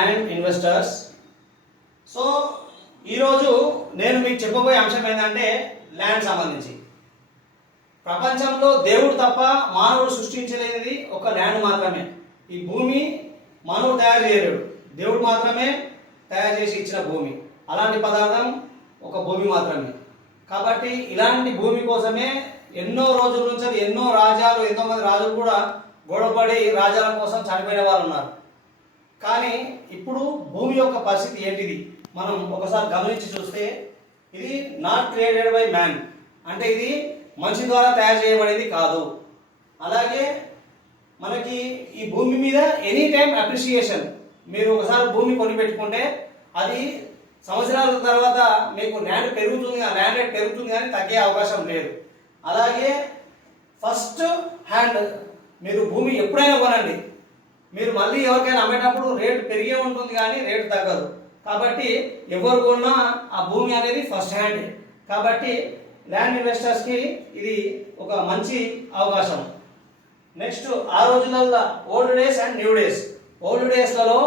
And investors. So ఈరోజు నేను మీకు చెప్పబోయే అంశం ఏంటంటే ల్యాండ్ సంబంధించి. ప్రపంచంలో దేవుడు తప్ప మానవుడు సృష్టించలేనిది ఒక ల్యాండ్ మాత్రమే. ఈ భూమి మానవుడు తయారు చేయలేడు, దేవుడు మాత్రమే తయారు చేసి ఇచ్చిన భూమి. అలాంటి పదార్థం ఒక భూమి మాత్రమే. కాబట్టి ఇలాంటి భూమి కోసమే ఎన్నో రోజుల నుంచి ఎన్నో మంది రాజులు కూడా గొడవపడి రాజ్యాల కోసం చనిపోయిన వాళ్ళు ఉన్నారు. కానీ ఇప్పుడు భూమి యొక్క పరిస్థితి ఏంటిది మనం ఒకసారి గమనించి చూస్తే, ఇది నాట్ క్రియేటెడ్ బై మ్యాన్, అంటే ఇది మనిషి ద్వారా తయారు చేయబడేది కాదు. అలాగే మనకి ఈ భూమి మీద ఎనీ టైం అప్రిషియేషన్. మీరు ఒకసారి భూమి కొని పెట్టుకుంటే అది సంవత్సరాల తర్వాత మీకు ల్యాండ్ పెరుగుతుంది, ఆ ల్యాండ్ రేట్ పెరుగుతుంది కానీ తగ్గే అవకాశం లేదు. అలాగే ఫస్ట్ హ్యాండ్ మీరు భూమి ఎప్పుడైనా కొనండి, మీరు మళ్ళీ ఎవరికైనా అమ్మేటప్పుడు రేటు పెరిగే ఉంటుంది కానీ రేటు తగ్గదు. కాబట్టి ఎవరు కొన్నా ఆ భూమి అనేది ఫస్ట్ హ్యాండ్. కాబట్టి ల్యాండ్ ఇన్వెస్టర్స్కి ఇది ఒక మంచి అవకాశం. నెక్స్ట్, ఆ రోజులలో old days and new days. Old డేస్లలో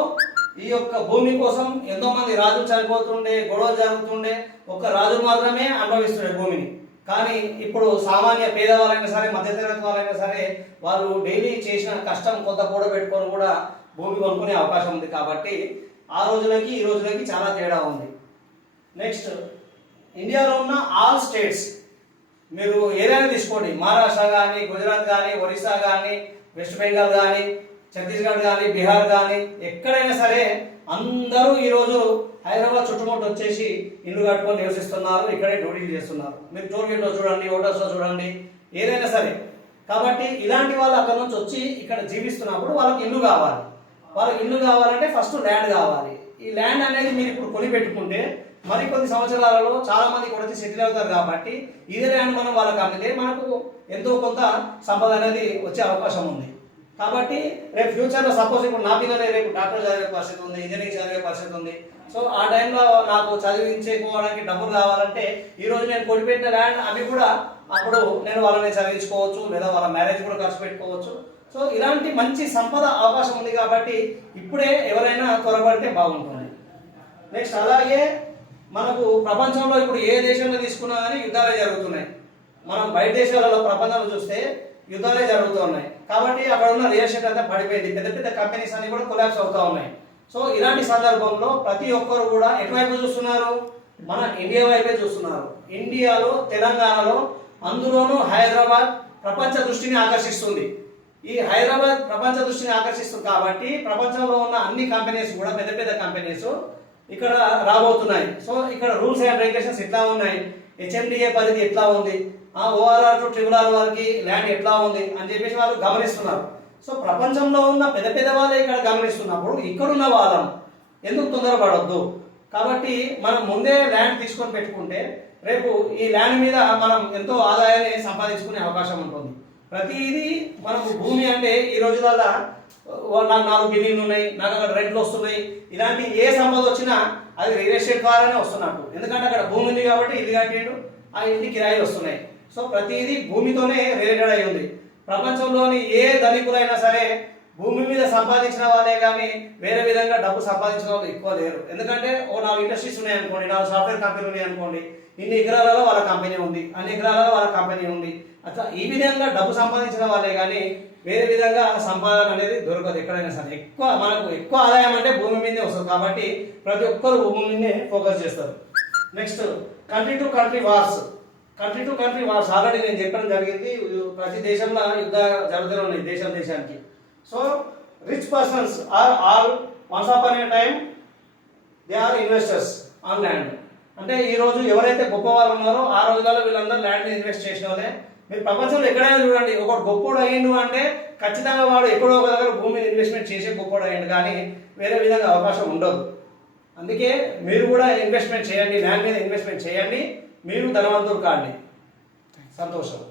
ఈ యొక్క భూమి కోసం ఎంతో మంది రాజులు చనిపోతుండే, గొడవలు జరుగుతుండే, ఒక రాజు మాత్రమే అనుభవిస్తుండే భూమిని. కానీ ఇప్పుడు సామాన్య పేదవాళ్ళైనా సరే, మధ్యతరగతి వాళ్ళైనా సరే, వాళ్ళు డైలీ చేసిన కష్టం కొంత కూడబెట్టుకొని కూడా భూమి కొనుక్కునే అవకాశం ఉంది. కాబట్టి ఆ రోజులకి ఈ రోజులకి చాలా తేడా ఉంది. నెక్స్ట్, ఇండియాలో ఉన్న ఆల్ స్టేట్స్ మీరు ఏదైనా తీసుకోండి, మహారాష్ట్ర కానీ, గుజరాత్ కానీ, ఒరిస్సా కానీ, వెస్ట్ బెంగాల్ కానీ, ఛత్తీస్గఢ్ కానీ, బీహార్ కానీ, ఎక్కడైనా సరే అందరూ ఈరోజు హైదరాబాద్ చుట్టుముట్టు వచ్చేసి ఇల్లు కట్టుకొని నివసిస్తున్నారు, ఇక్కడే డ్యూటీలు చేస్తున్నారు. మీరు టోల్ గేట్లో చూడండి, హోటల్స్లో చూడండి, ఏదైనా సరే. కాబట్టి ఇలాంటి వాళ్ళు అక్కడ నుంచి వచ్చి ఇక్కడ జీవిస్తున్నప్పుడు వాళ్ళకి ఇల్లు కావాలి. వాళ్ళకి ఇల్లు కావాలంటే ఫస్ట్ ల్యాండ్ కావాలి. ఈ ల్యాండ్ అనేది మీరు ఇప్పుడు కొని పెట్టుకుంటే మరికొన్ని సంవత్సరాలలో చాలా మంది కూడా సెటిల్ అవుతారు. కాబట్టి ఇదే ల్యాండ్ మనం వాళ్ళకి అమ్మితే మనకు ఎంతో కొంత సంపద అనేది వచ్చే అవకాశం ఉంది. కాబట్టి రేపు ఫ్యూచర్లో సపోజ్ ఇప్పుడు నా పిల్లలే రేపు డాక్టర్ చదివే పరిస్థితి ఉంది, ఇంజనీరింగ్ చదివే పరిస్థితి ఉంది. సో ఆ టైంలో నాకు చదివించుకోవడానికి డబ్బులు కావాలంటే ఈరోజు నేను కొనిపెట్టిన ల్యాండ్ అవి కూడా అప్పుడు నేను వాళ్ళని చదివించుకోవచ్చు, లేదా వాళ్ళ మ్యారేజ్ కూడా ఖర్చు పెట్టుకోవచ్చు. సో ఇలాంటి మంచి సంపద అవకాశం ఉంది. కాబట్టి ఇప్పుడే ఎవరైనా త్వరపడితే బాగుంటుంది. నెక్స్ట్, అలాగే మనకు ప్రపంచంలో ఇప్పుడు ఏ దేశంలో తీసుకున్నా కానీ యుద్ధాలే జరుగుతున్నాయి. మనం బయట దేశాలలో ప్రపంచంలో చూస్తే యుద్ధాలే జరుగుతున్నాయి. కాబట్టి అక్కడ ఉన్న రియల్ ఎస్టేట్ అంతా పడిపోయింది, పెద్ద పెద్ద కంపెనీస్ అన్ని కూడా కొలాప్స్ అవుతూ ఉన్నాయి. సో ఇలాంటి సందర్భంలో ప్రతి ఒక్కరు కూడా ఎటువైపు చూస్తున్నారు? మన ఇండియా వైపే చూస్తున్నారు. ఇండియాలో, తెలంగాణలో, అందులోనూ హైదరాబాద్ ప్రపంచ దృష్టిని ఆకర్షిస్తుంది. ఈ హైదరాబాద్ ప్రపంచ దృష్టిని ఆకర్షిస్తుంది కాబట్టి ప్రపంచంలో ఉన్న అన్ని కంపెనీస్ కూడా, పెద్ద పెద్ద కంపెనీస్ ఇక్కడ రాబోతున్నాయి. సో ఇక్కడ రూల్స్ అండ్ రెగ్యులేషన్స్ ఎట్లా ఉన్నాయి, హెచ్ఎండిఏ పరిధి ఎట్లా ఉంది, ఓఆర్ఆర్ టు ట్రిబుల్ వారికి ల్యాండ్ ఎట్లా ఉంది అని చెప్పేసి వాళ్ళు గమనిస్తున్నారు. సో ప్రపంచంలో ఉన్న పెద్ద పెద్ద వాళ్ళే ఇక్కడ గమనిస్తున్నప్పుడు ఇక్కడున్న వాళ్ళం ఎందుకు తొందరపడొద్దు? కాబట్టి మనం ముందే ల్యాండ్ తీసుకొని పెట్టుకుంటే రేపు ఈ ల్యాండ్ మీద మనం ఎంతో ఆదాయాన్ని సంపాదించుకునే అవకాశం ఉంటుంది. ప్రతిదీ మనకు భూమి అంటే ఈ రోజులలో నాకు 4 బిల్డింగ్లు ఉన్నాయి, నాకు అక్కడ రెంట్లు వస్తున్నాయి, ఇలాంటి ఏ సంపద వచ్చినా అది రియల్ ఎస్టేట్ ద్వారానే వస్తున్నట్టు. ఎందుకంటే అక్కడ భూమి ఉంది కాబట్టి ఇల్లు కట్టిండు, ఆ ఇంటి కిరాయిలు వస్తున్నాయి. సో ప్రతిదీ భూమితోనే రిలేటెడ్ అయి ఉంది. ప్రపంచంలోని ఏ ధనికులైనా సరే భూమి మీద సంపాదించిన వాళ్ళే కానీ వేరే విధంగా డబ్బు సంపాదించిన వాళ్ళు ఎక్కువ లేరు. ఎందుకంటే 4 ఇండస్ట్రీస్ ఉన్నాయనుకోండి, 4 సాఫ్ట్వేర్ కంపెనీలు ఉన్నాయనుకోండి, ఇన్ని ఎకరాలలో వాళ్ళ కంపెనీ ఉంది, అన్ని ఎకరాలలో వాళ్ళ కంపెనీ ఉంది. అట్లా ఈ విధంగా డబ్బు సంపాదించిన వాళ్ళే కానీ వేరే విధంగా సంపాదన అనేది దొరకదు ఎక్కడైనా సరే. మనకు ఎక్కువ ఆదాయం అంటే భూమి మీదే వస్తుంది. కాబట్టి ప్రతి ఒక్కరు భూమి మీదే ఫోకస్ చేస్తారు. Next, country to country wars. Country to country wars already నేను చెప్పడం జరిగింది. ప్రతి దేశంలో యుద్ధాలు జరుగుతూనే ఉన్నాయి దేశానికి. So rich persons are all once upon a time they are investors on land. అంటే ఈ రోజు ఎవరైతే గొప్ప వాళ్ళు ఉన్నారో ఆ రోజులలో వీళ్ళందరూ ల్యాండ్ మీద ఇన్వెస్ట్ చేసిన వాళ్ళే. మీరు ప్రపంచంలో ఎక్కడైనా చూడండి, ఒకడు గొప్పోడు అయ్యిండు అంటే ఖచ్చితంగా వాడు ఎక్కడో ఒక దగ్గర భూమి మీద ఇన్వెస్ట్మెంట్ చేసే గొప్పోడు అయ్యిండు, కానీ వేరే విధంగా అవకాశం ఉండదు. అందుకే మీరు కూడా ఇన్వెస్ట్మెంట్ చేయండి, ల్యాండ్ మీద ఇన్వెస్ట్మెంట్ చేయండి, మీరు ధనవంతులు కాండి. సంతోషం.